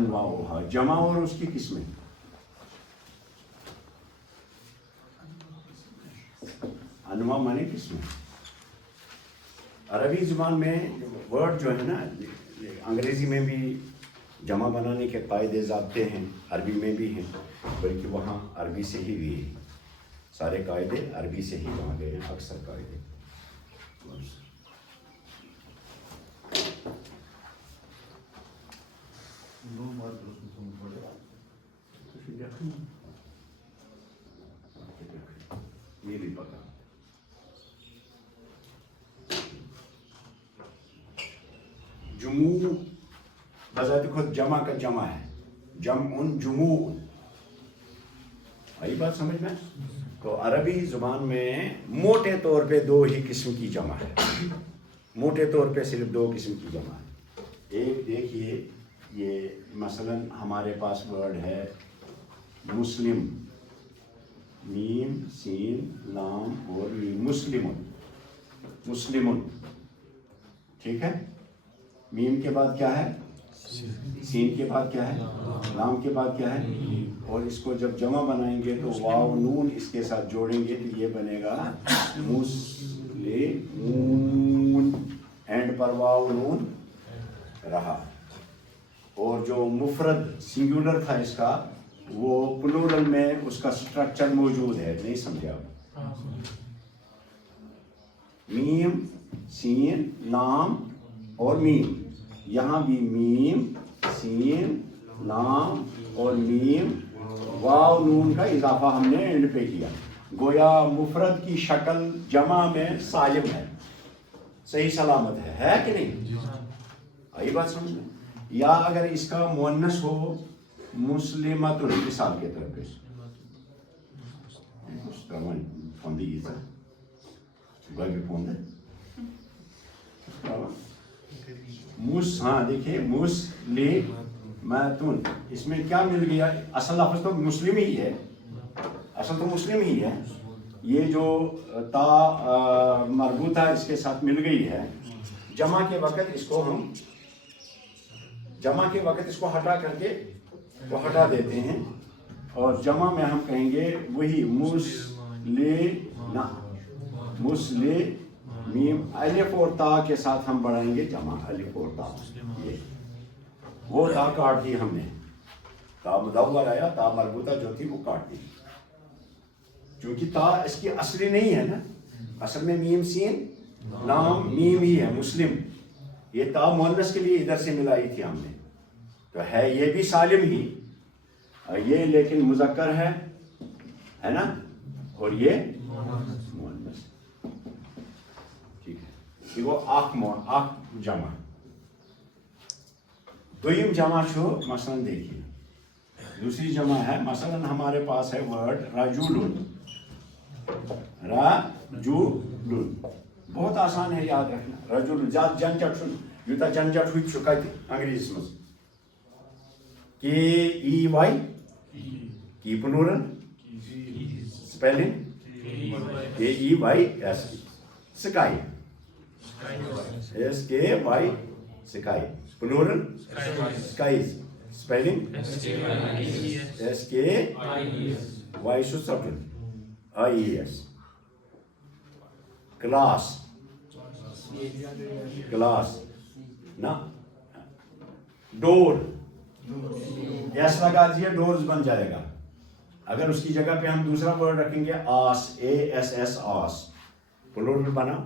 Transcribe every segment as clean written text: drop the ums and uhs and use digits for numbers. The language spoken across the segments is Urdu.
انواعها جمع اور اس کی قسمیں. انواع مانے قسمیں. عربی زبان میں ورڈ جو ہے نا انگریزی میں بھی جمع بنانے کے قاعدے ضابطے ہیں, عربی میں بھی ہیں, بلکہ وہاں عربی سے ہی بھی سارے قاعدے عربی سے ہی وہاں گئے ہیں اکثر قاعدے. یہ بھی پکا جموع بذات خود جمع کا جمع ہے, جمع جموع. آئی بات سمجھ میں؟ تو عربی زبان میں موٹے طور پہ دو ہی قسم کی جمع ہے, موٹے طور پہ صرف دو قسم کی جمع ہے. ایک دیکھیے, یہ مثلا ہمارے پاس ورڈ ہے مسلم, میم سین لام اور مسلمن. مسلمن ٹھیک ہے, میم کے بعد کیا ہے, سین کے بعد کیا ہے, لام کے بعد کیا ہے, اور اس کو جب جمع بنائیں گے تو واو نون اس کے ساتھ جوڑیں گے تو یہ بنے گا مسلمون, اینڈ پر واو نون رہا. اور جو مفرد سنگولر تھا اس کا, وہ پلورل میں اس کا سٹرکچر موجود ہے, نہیں سمجھے آپ؟ میم سین لام اور میم, یہاں بھی میم سین لام اور میم واو نون کا اضافہ ہم نے اینڈ پہ کیا, گویا مفرد کی شکل جمع میں سالم ہے, صحیح سلامت ہے کہ نہیں؟ آئی بات سمجھ میں؟ یا اگر اس کا مؤنث ہو مسلمت مثال کے طور پہ ہاں دیکھیے مسلمتن, اس میں کیا مل گیا, اصل لفظ تو مسلم ہی ہے, اصل تو مسلم ہی ہے, یہ جو تا مربوطہ اس کے ساتھ مل گئی ہے, جمع کے وقت اس کو ہم ہٹا کر کے وہ ہٹا دیتے ہیں, اور جمع میں ہم کہیں گے وہی مسلم میم الف اور تا کے ساتھ ہم بڑھائیں گے جمع, الف اور تا. یہ وہ تا کاٹ دی ہم نے, تا مدور آیا, تا مربوطہ جو تھی وہ کاٹ دی, کیونکہ تا اس کی اصلی نہیں ہے نا, اصل میں میم سین لام میم ہی ہے مسلم, یہ تا مؤنث کے لیے ادھر سے ملائی تھی ہم نے, تو ہے یہ بھی سالم ہی, یہ لیکن مذکر ہے نا, اور یہ مؤنث. ٹھیک ہے, وہ آخ جمع. دویم جمع چھو مثلا دیکھیے, دوسری جمع ہے مثلا ہمارے پاس ہے ورڈ رجولن. رجولن بہت آسان ہے یاد رکھنا, رجولن زیادہ جنجٹ یوتا جنجٹ ہوئی چکا تھی انگریزی میں. کے ای وائی کی plural spelling K E Y S, sky S K Y sky, plural skies, spelling S K Y show subtle I S. Class نا, ڈور ایس لگا دیجیے ڈورز بن جائے گا. اگر اس کی جگہ پہ ہم دوسرا ورڈ رکھیں گے ass, A S S ass, plural بنا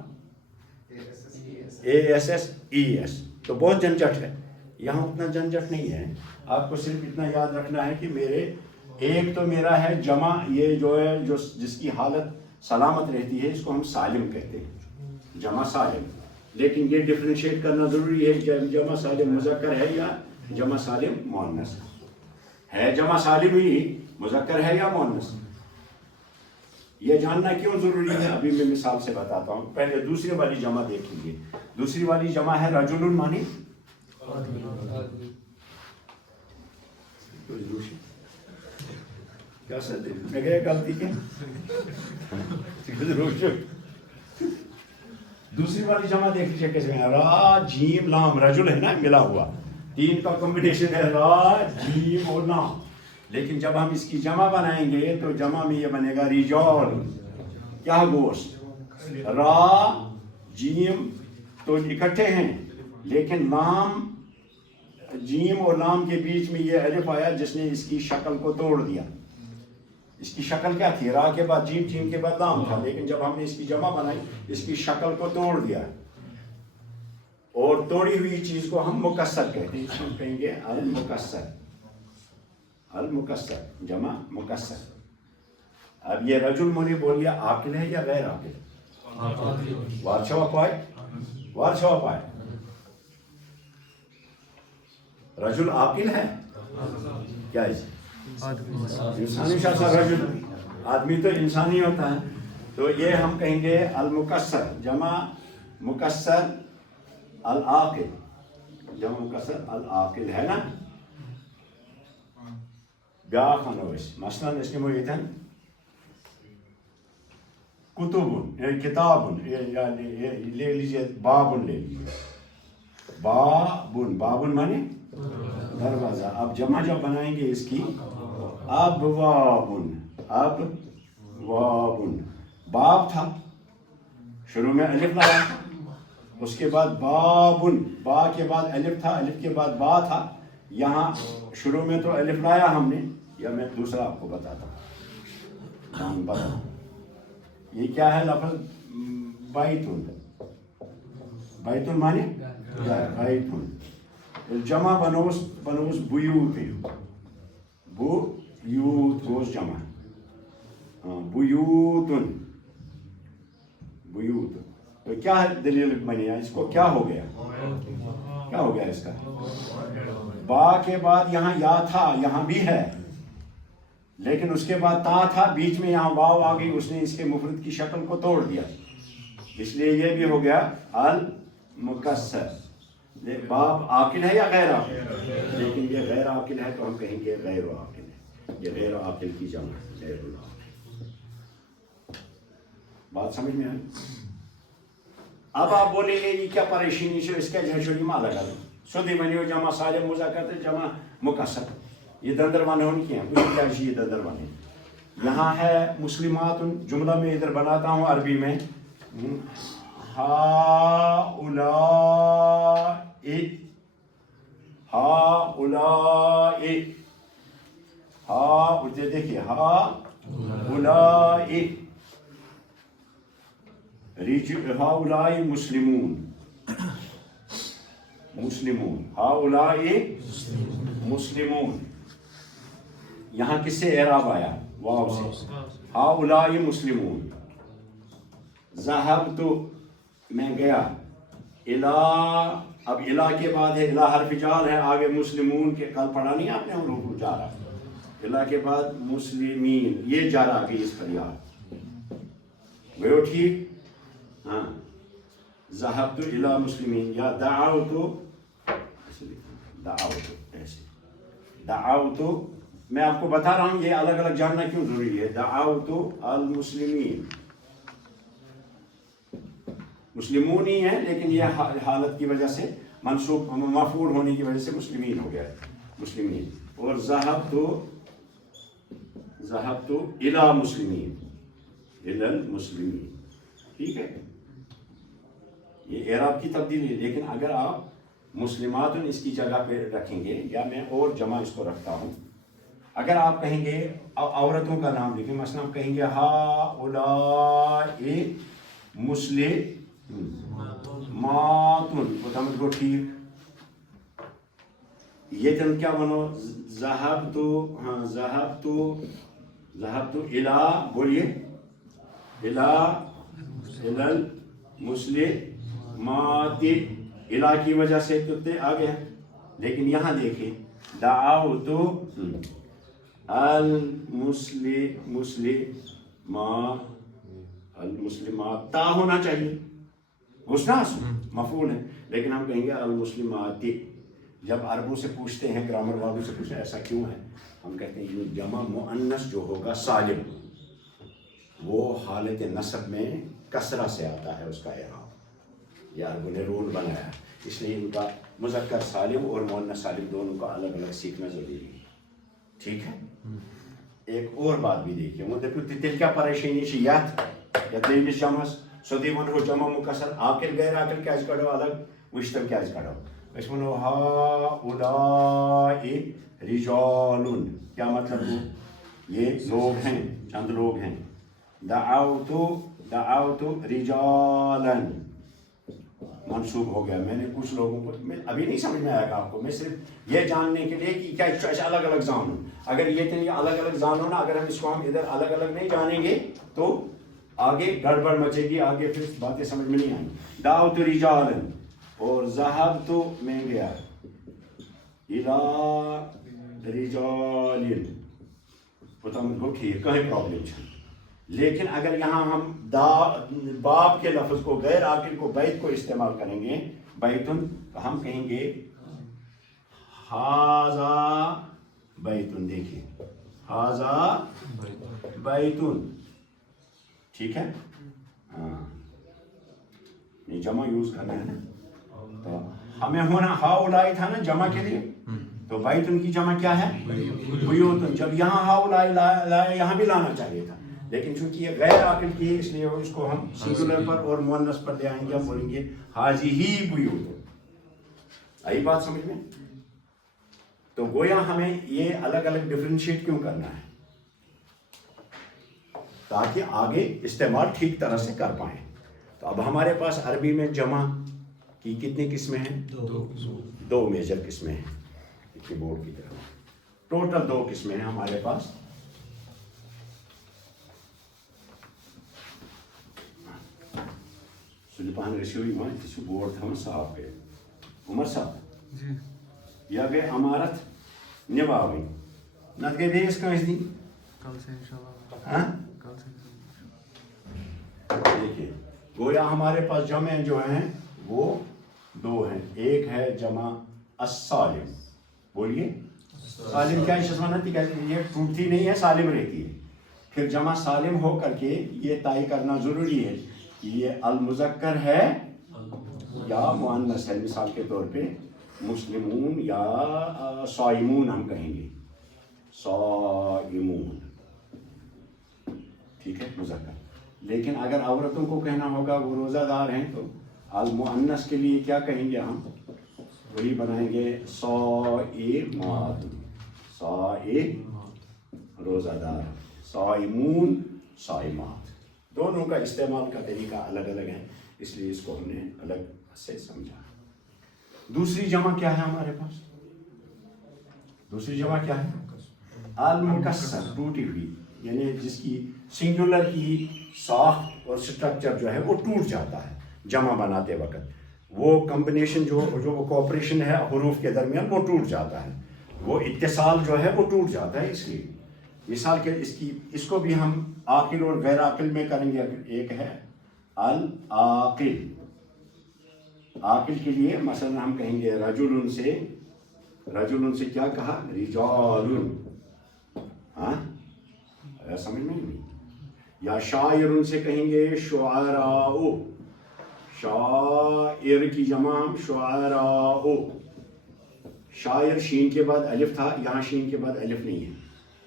A S S E S, تو بہت جھنجھٹ ہے. یہاں اتنا جھنجھٹ نہیں ہے, آپ کو صرف اتنا یاد رکھنا ہے کہ ایک تو میرا ہے جمع, یہ جو ہے جس کی حالت سلامت رہتی ہے اس کو ہم سالم کہتے ہیں, جمع سالم. لیکن یہ ڈفرینشیٹ کرنا ضروری ہے, جمع سالم مذکر ہے یا جمع سالم مؤنث ہے, جمع سالم ہی مذکر ہے یا مؤنث. یہ جاننا کیوں ضروری ہے ابھی میں مثال سے بتاتا ہوں. پہلے دوسری والی جمع دیکھ لیجیے. دوسری والی جمع ہے رجل مانی کیا سر میں گیا غلطی کیا. دوسری والی جمع دیکھ لیجیے کیسے, را جیم لام رجل ہے نا ملا ہوا, تین کا کمبینیشن ہے را جیم اور لام. لیکن جب ہم اس کی جمع بنائیں گے تو جمع میں یہ بنے گا رجال. کیا گوشت؟ را جیم تو اکٹھے ہیں لیکن لام، جیم اور لام کے بیچ میں یہ الف آیا جس نے اس کی شکل کو توڑ دیا. اس کی شکل کیا تھی؟ را کے بعد جیم، جیم کے بعد لام تھا، لیکن جب ہم نے اس کی جمع بنائی اس کی شکل کو توڑ دیا. اور توڑی ہوئی چیز کو ہم مکسر کہتے ہیں. اس کو کہیں گے المکسر. المکسر جمع مکسر. اب یہ رجل منی بولیا عاقل ہے یا غیر عاقل؟ وارشوا پائے. رجل عاقل ہے کیا؟ انسانی شخص رجل، آدمی تو انسانی ہوتا ہے. تو یہ ہم کہیں گے المکسر جمع مکسر العاقل. جمع مکسر العاقل ہے نا. بیاکھ ونو أسۍ مثلاً أسۍ نِمو ییٚتٮ۪ن کتبن کتابن، لے لیجیے بابن، لے لیجیے بابن مانے دروازہ. اب جمع جب بنائیں گے اس کی ابوابن. باب تھا شروع میں الف لایا، اس کے بعد بابن، با کے بعد الف تھا، الف کے بعد با تھا. یہاں شروع میں تو الف لایا ہم نے، یا میں دوسرا آپ کو بتاتا ہوں. یہ کیا ہے لفظ؟ بیتن. بیتن مانے بیتن. جمع بنوس بیوت. بیوت گوس جمع. بیوتن. تو کیا دلیل بنی ہے؟ اس کو کیا ہو گیا؟ کیا ہو گیا اس کا؟ با کے بعد یہاں یا تھا، یہاں بھی ہے، لیکن اس کے بعد تا تھا، بیچ میں یہاں واو آ گئی، اس نے اس کے مفرد کی شکل کو توڑ دیا، اس لیے یہ بھی ہو گیا المکسر. باب عاقل ہے یا غیر عاقل؟ لیکن یہ غیر عاقل ہے تو ہم کہیں گے غیر عاقل ہے. یہ غیر عاقل کی جمع ہے، غیر العاقل. بات سمجھ میں آئی؟ اب آپ بولیں گے یہ کیا پریشانی ہے، اس کا جھشوری مالا کر سودی بنی ہو جمع سالم مذکر جمع مکسر. یہ دندر بنے ہونے کی ہیں، کچھ کیا یہ دندر بنے. یہاں ہے مسلمات، جملہ میں ادھر بناتا ہوں عربی میں. دیکھیے ہؤلاء مسلمون ہؤلاء مسلمون. یہاں کس سے اعراب آیا؟ واو سے. ہؤلاء مسلمون. ذهبت میں گیا. الا، اب الا کے بعد ہے، الا حرف جار ہے، آگے مسلمون کے کل پڑھا نہیں آپ نے حروف جارا. الا کے بعد مسلمین، یہ جارا آ گئی اس پر یاد گئے ٹھیک. ہاں ذهبت الى مسلمین یا دعوت. میں آپ کو بتا رہا ہوں یہ الگ الگ جاننا کیوں ضروری ہے. دعوت المسلمین، مسلمون ہی ہے لیکن یہ حالت کی وجہ سے منصوب مفعول ہونے کی وجہ سے مسلمین ہو گیا مسلمین. اور ذهبت الى مسلمین، الى المسلمین. ٹھیک ہے، یہ اعراب کی تبدیلی ہے. لیکن اگر آپ مسلمات اس کی جگہ پہ رکھیں گے، یا میں اور جمع اس کو رکھتا ہوں، اگر آپ کہیں گے عورتوں کا نام لکھیں، مثلا ہم کہیں گے ہؤلاء مسلماتن، تو سمجھ گو ٹھیک. یہ جن کیا بنو ذهبت الى، بولیے الى المسلمات. الى کی وجہ سے کتے آ گئے. لیکن یہاں دیکھیں دعوت المسلمات، تا ہونا چاہیے، غسناس مفعول ہے، لیکن ہم کہیں گے المسلمات. جب عربوں سے پوچھتے ہیں، گرامر والوں سے پوچھتے ہیں ایسا کیوں ہے، ہم کہتے ہیں یہ جمع مؤنث جو ہوگا سالم، وہ حالت نصب میں کسرہ سے آتا ہے اس کا اعراب. یہ عربوں نے رول بنایا، اس لیے ان کا مذکر سالم اور مؤنث سالم دونوں کو الگ الگ سیکھنا ضروری ہے. ٹھیک ہے. ایک اور بات بھی دیکھیے وہ دپو تیل کیا پریشانی چھ یت دویمس جمعس سیودے ونو جمع مکسر عاقل غیر عاقل کیا کڑو الگ وشتم کیا کڑو اس ونو ہا اولائے رجال کیا مطلب ہو یہ لوگ ہیں چند لوگ ہیں. دعوت رجالا منصوب ہو گیا. میں نے کچھ لوگوں کو ابھی نہیں سمجھ میں آئے گا آپ کو, میں صرف یہ جاننے کے لیے کہ کیا ایسے الگ الگ زانو. اگر یہ الگ الگ زانو نا, اگر ہم اس کو ہم ادھر الگ الگ نہیں جانیں گے تو آگے گڑبڑ مچے گی, آگے پھر باتیں سمجھ میں نہیں آئیں گی. دعوت رجالا اور ذہبت میں گیا الی رجال اوتام گو ٹھیک کہیں پرابلم چھ. لیکن اگر یہاں ہم باب کے لفظ کو غیر عاقل کو بیت کو استعمال کریں گے بیتن تو ہم کہیں گے ہاذا بیتن. دیکھیے ہاذا بیتن ٹھیک ہے. ہاں یہ جمع یوز کرنا ہے نا, تو ہمیں ہونا ہاؤلائی تھا نا جمع کے لیے, تو بیتن کی جمع کیا ہے بیوتن. جب یہاں ہاؤلائی لائے یہاں بھی لانا چاہیے تھا, لیکن چونکہ یہ غیر عاقل کی ہے اس لیے اس کو ہم سنگولر پر اور مؤنث پر لے آئیں گے. ہم بولیں گے ہاذیہ بیوت. آئی بات سمجھ میں؟ تو گویا ہمیں یہ الگ الگ ڈفرینشیٹ کیوں کرنا ہے تاکہ آگے استعمال ٹھیک طرح سے کر پائیں. تو اب ہمارے پاس عربی میں جمع کی کتنی قسمیں ہیں؟ دو میجر قسمیں ہیں. کی بورڈ کی طرف ٹوٹل 2 قسمیں ہیں ہمارے پاس. سلطان رسوئی مان تھی بورڈ تھا صاف گئے عمر صاحب یا گئے امارت نبھاوی نت گئے بیس کنس دن کل سے انشاءاللہ. ہاں دیکھیے گویا ہمارے پاس جمع جو ہیں وہ 2 ہیں. ایک ہے جمع السالم. بولیے سالم کیا ہے ونان تک یہ ٹوٹتی نہیں ہے سالم رہتی ہے. پھر جمع سالم ہو کر کے یہ طے کرنا ضروری ہے کہ یہ المذکر ہے یا مؤنث ہے. مثال کے طور پہ مسلمون یا صائمون ہم کہیں گے صائمون ٹھیک ہے مذکر. لیکن اگر عورتوں کو کہنا ہوگا وہ روزہ دار ہیں تو المؤنث کے لیے کیا کہیں گے ہم وہی بنائیں گے صائمات. صائم روزہ دار, صائمون صائمات. دونوں کا استعمال کا طریقہ الگ الگ ہے اس لیے اس کو ہم نے الگ سے سمجھا. دوسری جمع کیا ہے ہمارے پاس؟ دوسری جمع کیا ہے؟ المکسر ٹوٹی ہوئی, یعنی جس کی سنگولر کی ساخت اور سٹرکچر جو ہے وہ ٹوٹ جاتا ہے جمع بناتے وقت. وہ کمبینیشن جو کوآپریشن ہے حروف کے درمیان وہ ٹوٹ جاتا ہے, وہ اتصال جو ہے وہ ٹوٹ جاتا ہے. اس لیے مثال کے اس کو بھی ہم عاقل اور غیر عاقل میں کریں گے. ایک ہے العاقل. عاقل کے لیے مثلا ہم کہیں گے رجل سے کیا کہا رجال. ہاں سمجھ میں نہیں. یا شاعر سے کہیں گے شعراء. شاعر کی جمع ہم شعراء. شاعر شین کے بعد الف تھا, یہاں شین کے بعد الف نہیں ہے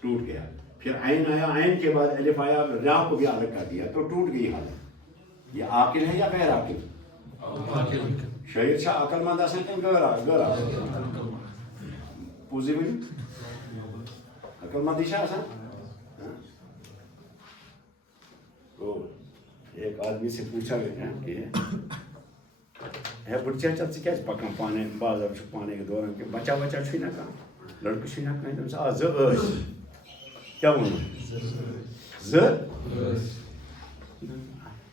ٹوٹ گیا. پھر عین آیا, عین کے بعد الف آیا, را کو بھی الگ کر دیا تو ٹوٹ گئی حالت. یہ عاقل ہے یا غیر عاقل؟ شاعر شاہ عقل مند آسان کن غیر عاقل پوزی میں عقل مندی شاہ آسان. تو ایک آدمی سے پوچھا گیا کہ ہے بچہ چت کیا پکان پانے بازار پانے کے دوران کہ بچہ چھوئی نا کھانا لڑکہ چھوئی نا کھانا تم سے ز کیا ونو ز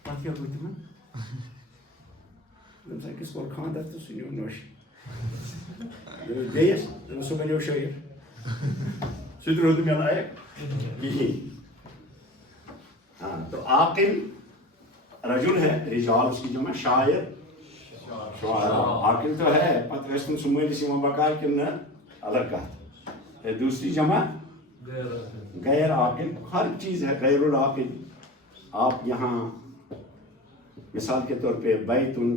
پتہ کیا گوئی تمن تم سے کس کو خاندر تو سنو نوش بیس سو بنیو شاعر سہ روز مل لائق کہین. ہاں تو عاقل رجل ہے, رجال اس کی جمع, شاعر عاقل تو ہے پتہ گھن سہ مالس بکار کن الگ کت. دوسری جمع غیر عاقل. ہر چیز ہے غیر العاقل. آپ یہاں مثال کے طور پہ بیتن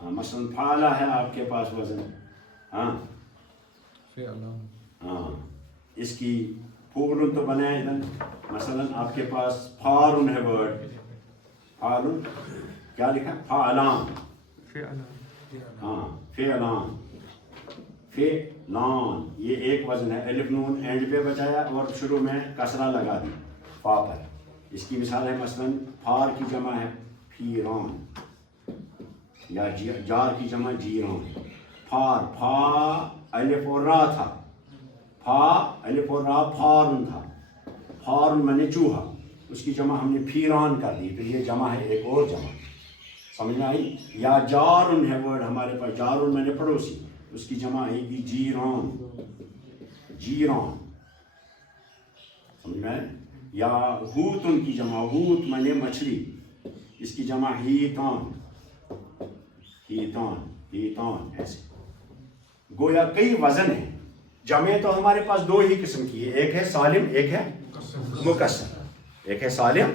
ہاں مثلاً فعلا ہے آپ کے پاس وزن، ہاں ہاں اس کی فعل تو بنا ہے ادھر، مثلاً آپ کے پاس فارن ہے ورڈ، فارن کیا لکھا فعلان، ہاں فعلان، فعلان یہ ایک وزن ہے، الف نون اینڈ پہ بچایا اور شروع میں کسرہ لگا دی فا پر. اس کی مثال ہے مثلاً فار کی جمع ہے فیران، یا جار کی جمع جیران. فار فا الف اور را تھا، فا الف اور را فارن تھا، فارن میں نے چوہا، اس کی جمع ہم نے فیران کر دی، تو یہ جمع ہے ایک اور جمع. سمجھ میں آئی؟ یا جارن ہے ورڈ ہمارے پاس، جارن میں نے پڑوسی، اس کی جمع آئے گی جیران، جیران. سمجھ میں آئے؟ یا ہوتن کی جمع، ہوت میں نے مچھلی، اس کی جمع ہیتان، ہیتان، ہیتان. ایسے گویا کئی وزن ہیں. جمع تو ہمارے پاس دو ہی قسم کی ہے، ایک ہے سالم، ایک ہے مکسر. ایک ہے سالم،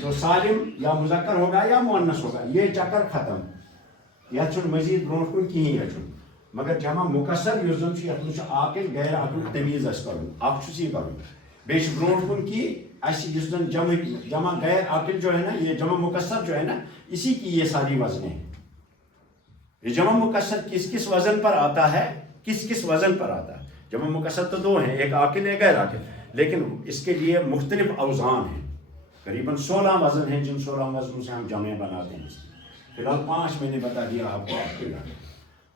تو سالم یا مذکر ہوگا یا مؤنث ہوگا، یہ چکر ختم. یہ چھن مزید برونٹ کن کہیں چھن، مگر جمع مکسر یس زن یتھ عاقل غیر عاقل تمیز اس کرن، اخ چھ یہ کرن. بیش برونٹ کن کی اس یس زن جمع غیر عاقل جو ہے نا، یہ جمع مکسر جو ہے نا، اسی کی یہ ساری وزنیں ہیں. یہ جمع مکسر کس کس وزن پر آتا ہے، کس کس وزن پر آتا ہے؟ جمع مکسر تو دو ہیں، ایک عاقل ایک غیر عاقل، لیکن اس کے لیے مختلف اوزان ہیں. قریباً 16 وزن ہیں، جن 16 وزنوں سے ہم جمع بناتے ہیں. فی الحال 5 میں نے بتا دیا آپ کو آپ کے لیے.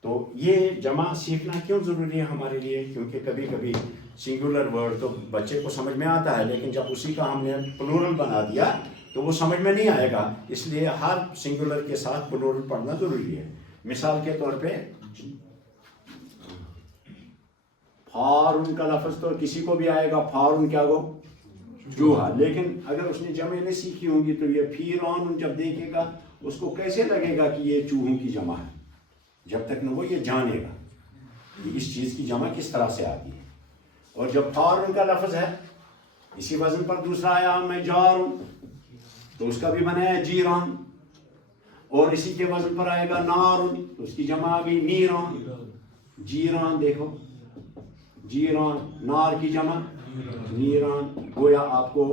تو یہ جمع سیکھنا کیوں ضروری ہے ہمارے لیے؟ کیونکہ کبھی کبھی سنگولر ورڈ تو بچے کو سمجھ میں آتا ہے، لیکن جب اسی کا ہم نے پلورل بنا دیا تو وہ سمجھ میں نہیں آئے گا. اس لیے ہر سنگولر کے ساتھ پلورل پڑھنا ضروری ہے. مثال کے طور پہ فارن کا لفظ تو کسی کو بھی آئے گا، فارن کیا گو چوہا، لیکن اگر اس نے جمع نہیں سیکھی ہوں گی تو یہ فیران جب دیکھے گا اس کو کیسے لگے گا کہ یہ چوہوں کی جمع ہے، جب تک نہ وہ یہ جانے گا کہ اس چیز کی جمع کس طرح سے آتی ہے. اور جب فارن کا لفظ ہے اسی وزن پر دوسرا آیا میں جارن، تو اس کا بھی بنا ہے جیران، اور اسی کے وزن پر آئے گا نارن، تو اس کی جمع آ گئی نیران. جیران دیکھو، جیران، نار کی جمع نیران. گویا آپ کو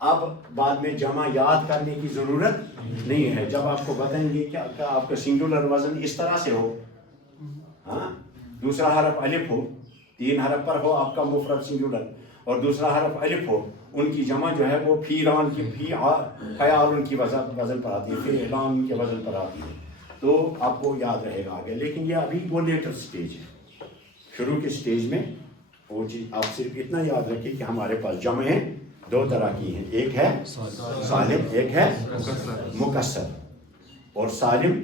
اب بعد میں جمع یاد کرنے کی ضرورت نہیں ہے. جب آپ کو بتائیں گے کہ آپ کا سنگولر وزن اس طرح سے ہو، ہاں دوسرا حرف الف ہو، 3 حرف پر ہو آپ کا مفرد سنگولر، اور دوسرا حرف الف ہو، ان کی جمع جو ہے وہ فیران کی فیال کی وزن پر آتی ہے، پھر اعلان کے وزن پر آتی ہے. تو آپ کو یاد رہے گا آگے. لیکن یہ ابھی وہ لیٹر سٹیج ہے. شروع کے سٹیج میں وہ چیز آپ صرف اتنا یاد رکھیں کہ ہمارے پاس جمعیں 2 طرح کی ہیں، ایک ہے سالم، ایک ہے مکسر. اور سالم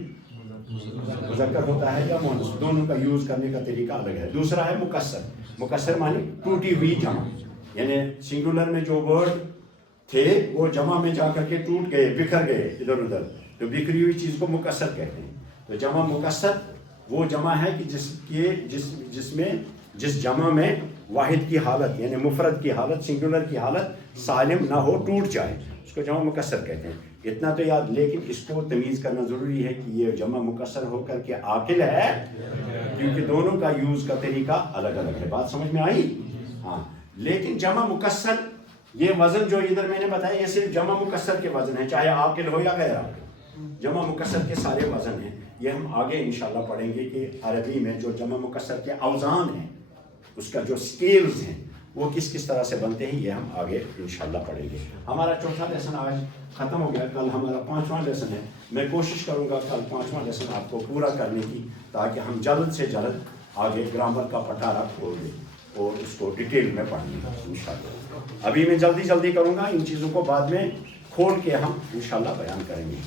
مذکر ہوتا ہے یا مؤنث، دونوں کا یوز کرنے کا طریقہ الگ ہے. دوسرا ہے مکسر. مکسر معنی ٹوٹی ہوئی جمع، یعنی سنگولر میں جو ورڈ تھے وہ جمع میں جا کر کے ٹوٹ گئے، بکھر گئے ادھر ادھر، تو بکھری ہوئی چیز کو مکسر کہتے ہیں. تو جمع مکسر وہ جمع ہے کہ جس جمع میں واحد کی حالت یعنی مفرد کی حالت، سنگولر کی حالت سالم نہ ہو، ٹوٹ جائے، اس کو جمع مکسر کہتے ہیں. اتنا تو یاد، لیکن اس کو تمیز کرنا ضروری ہے کہ یہ جمع مکسر ہو کر کے عاقل ہے، کیونکہ دونوں کا یوز کا طریقہ الگ الگ ہے. بات سمجھ میں آئی؟ ہاں. لیکن جمع مکسر یہ وزن جو ادھر میں نے بتایا یہ صرف جمع مکسر کے وزن ہیں، چاہے عاقل ہو یا غیر عاقل. جمع مکسر کے سارے وزن ہیں. یہ ہم آگے انشاءاللہ پڑھیں گے کہ عربی میں جو جمع مکسر کے اوزان ہیں، اس کا جو سکیلز ہیں وہ کس کس طرح سے بنتے ہیں، یہ ہم آگے انشاءاللہ پڑھیں گے. ہمارا 4تھا لیسن آج ختم ہو گیا. کل ہمارا 5واں لیسن ہے. میں کوشش کروں گا کل 5واں لیسن آپ کو پورا کرنے کی، تاکہ ہم جلد سے جلد آگے گرامر کا پٹارا کھول دیں اور اس کو ڈیٹیل میں پڑھ لیں انشاءاللہ. ابھی میں جلدی کروں گا، ان چیزوں کو بعد میں کھول کے ہم انشاءاللہ بیان کریں گے.